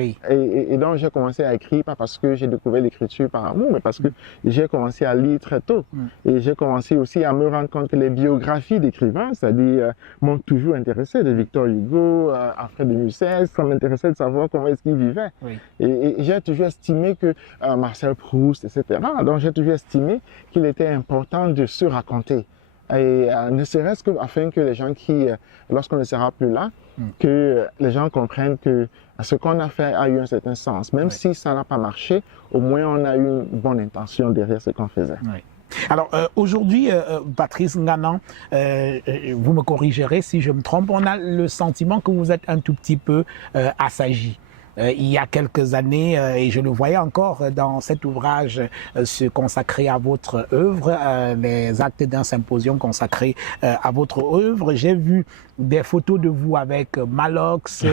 Oui. Et donc, j'ai commencé à écrire, pas parce que j'ai découvert l'écriture par amour, mais parce que j'ai commencé à lire très tôt. Et j'ai commencé aussi à me rendre compte que les biographies d'écrivains, c'est-à-dire, m'ont toujours intéressé, de Victor Hugo, Alfred de Musset, ça m'intéressait de savoir comment est-ce qu'ils vivaient. Oui. Et j'ai toujours estimé que Marcel Proust, etc., donc j'ai toujours estimé qu'il était important de se raconter. Et ne serait-ce que afin que les gens qui, lorsqu'on ne sera plus là, que les gens comprennent que ce qu'on a fait a eu un certain sens. Même si ça n'a pas marché, au moins on a eu une bonne intention derrière ce qu'on faisait. Oui. Alors aujourd'hui, Patrice Nganan, vous me corrigerez si je me trompe, on a le sentiment que vous êtes un tout petit peu assagi. Il y a quelques années, et je le voyais encore dans cet ouvrage se consacré à votre œuvre, les actes d'un symposium consacré à votre œuvre, j'ai vu des photos de vous avec Malox,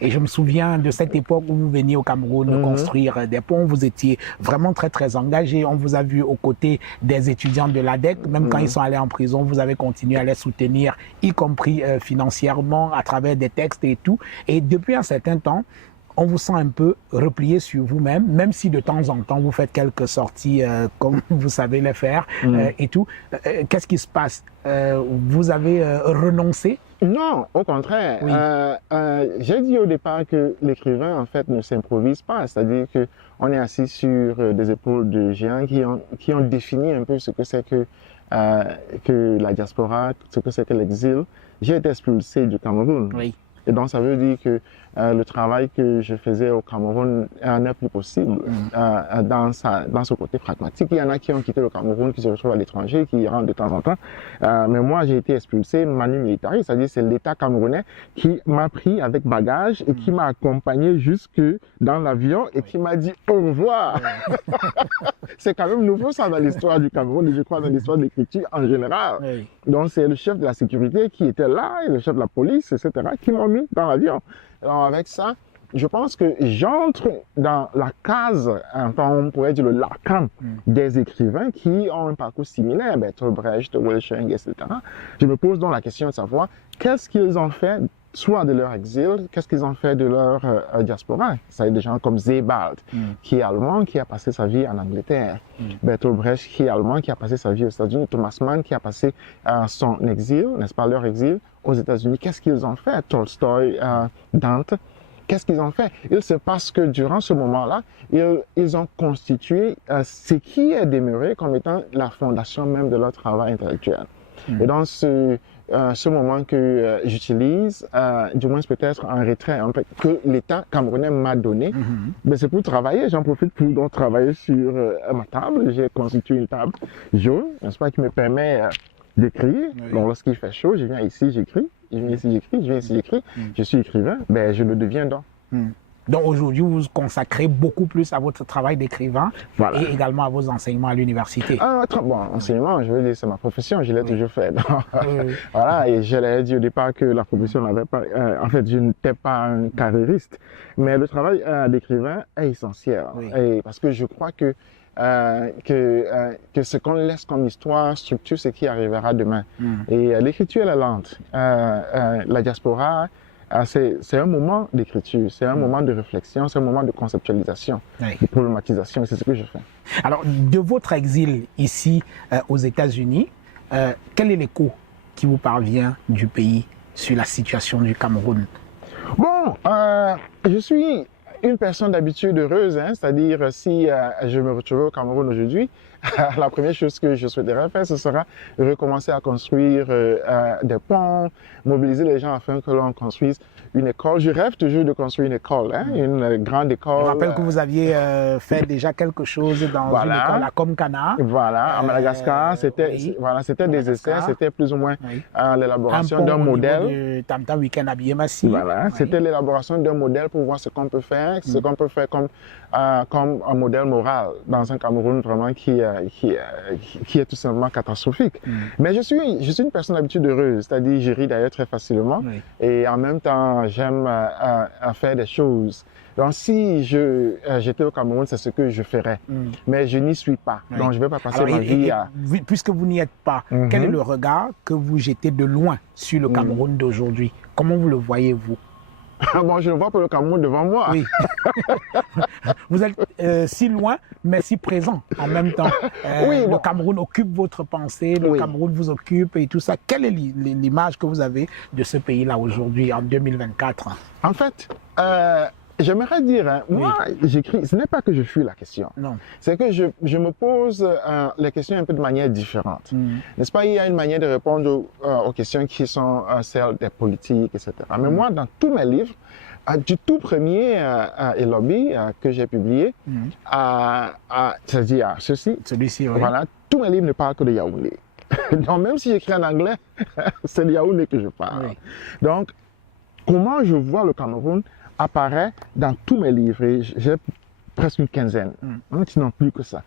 et je me souviens de cette époque où vous veniez au Cameroun construire des ponts, vous étiez vraiment très très engagé, on vous a vu aux côtés des étudiants de l'ADEC, même quand ils sont allés en prison, vous avez continué à les soutenir, y compris financièrement, à travers des textes et tout, et depuis un certain temps, on vous sent un peu replié sur vous-même, même si de temps en temps vous faites quelques sorties comme vous savez les faire et tout. Qu'est-ce qui se passe? Vous avez renoncé? Non, au contraire. Oui. J'ai dit au départ que l'écrivain, en fait, ne s'improvise pas. C'est-à-dire qu'on est assis sur des épaules de géants qui ont défini un peu ce que c'est que la diaspora, ce que c'est que l'exil. J'ai été expulsé du Cameroun. Oui. Et donc, ça veut dire que le travail que je faisais au Cameroun n'est plus possible dans ce côté pragmatique. Il y en a qui ont quitté le Cameroun, qui se retrouvent à l'étranger, qui y rentrent de temps en temps. Mais moi, j'ai été expulsé manu militari, c'est-à-dire c'est l'État camerounais qui m'a pris avec bagage et qui m'a accompagné jusque dans l'avion et qui m'a dit au revoir. C'est quand même nouveau ça dans l'histoire du Cameroun et je crois dans l'histoire de l'écriture en général. Oui. Donc, c'est le chef de la sécurité qui était là et le chef de la police, etc., qui m'ont mis dans l'avion. Alors, avec ça, je pense que j'entre dans la case, enfin, on pourrait dire le lacan des écrivains qui ont un parcours similaire, Bertolt Brecht, Welsching, etc. Je me pose donc la question de savoir qu'est-ce qu'ils ont fait, soit de leur exil, qu'est-ce qu'ils ont fait de leur diaspora. Ça y est, des gens comme Sebald, qui est allemand, qui a passé sa vie en Angleterre. Bertolt Brecht, qui est allemand, qui a passé sa vie aux États-Unis. Thomas Mann, qui a passé son exil, n'est-ce pas, leur exil aux États-Unis. Qu'est-ce qu'ils ont fait? Tolstoï, Dante. Qu'est-ce qu'ils ont fait? Il se passe que durant ce moment-là, ils ont constitué ce qui est demeuré comme étant la fondation même de leur travail intellectuel. Et dans ce moment que j'utilise, du moins peut-être en retrait, en fait, que l'État camerounais m'a donné, mais c'est pour travailler. J'en profite pour donc travailler sur ma table. J'ai constitué une table jaune, n'est-ce pas, qui me permet d'écrire. Donc lorsqu'il fait chaud, je viens ici, j'écris. Je viens ici, j'écris. Je viens ici, j'écris. Je suis écrivain. Ben, je le deviens donc. Donc aujourd'hui, vous vous consacrez beaucoup plus à votre travail d'écrivain et également à vos enseignements à l'université. Bon, enseignement, je veux dire, c'est ma profession, je l'ai toujours fait. Voilà, et je l'ai dit au départ que la profession n'avait pas... en fait, je n'étais pas un carriériste, mais le travail d'écrivain est essentiel. Et parce que je crois que ce qu'on laisse comme histoire structure ce qui arrivera demain. Et l'écriture, elle est lente. La diaspora... c'est un moment d'écriture, c'est un moment de réflexion, c'est un moment de conceptualisation, de problématisation, et c'est ce que je fais. Alors, de votre exil ici aux États-Unis, quel est l'écho qui vous parvient du pays sur la situation du Cameroun? Bon, je suis une personne d'habitude heureuse, hein, c'est-à-dire si je me retrouvais au Cameroun aujourd'hui, la première chose que je souhaiterais faire, ce sera recommencer à construire des ponts, mobiliser les gens afin que l'on construise une école. Je rêve toujours de construire une école, hein, une grande école. Je rappelle que vous aviez fait déjà quelque chose dans une école à Komkana. Voilà, à Madagascar, c'était des essais, c'était plus ou moins l'élaboration d'un modèle. Tam-Tam Week-end à Biémassi. Voilà, c'était l'élaboration d'un modèle pour voir ce qu'on peut faire, ce qu'on peut faire comme un modèle moral dans un Cameroun vraiment qui est tout simplement catastrophique. Mais je suis une personne d'habitude heureuse, c'est-à-dire je ris d'ailleurs très facilement et en même temps j'aime faire des choses. Donc si j'étais au Cameroun, c'est ce que je ferais. Mais je n'y suis pas, donc je ne vais pas passer ma vie à... Puisque vous n'y êtes pas, quel est le regard que vous jetez de loin sur le Cameroun d'aujourd'hui? Comment vous le voyez, vous? Bon, je ne vois pas le Cameroun devant moi. Oui. Vous êtes si loin, mais si présent en même temps. Oui, Le bon. Cameroun occupe votre pensée, le Oui. Cameroun vous occupe et tout ça. Quelle est l'image que vous avez de ce pays-là aujourd'hui, en 2024? En fait, j'aimerais dire, hein, moi, j'écris, ce n'est pas que je fuis la question. Non. C'est que je me pose les questions un peu de manière différente. N'est-ce pas? Il y a une manière de répondre aux questions qui sont celles des politiques, etc. Mais moi, dans tous mes livres, du tout premier Elobi que j'ai publié, c'est-à-dire ceci, Celui-ci, oui. voilà, tous mes livres ne parlent que de Yaoundé. Donc, même si j'écris en anglais, c'est de Yaoundé que je parle. Oui. Donc, comment je vois le Cameroun apparaît dans tous mes livres. Et j'ai presque une quinzaine, sinon plus que ça.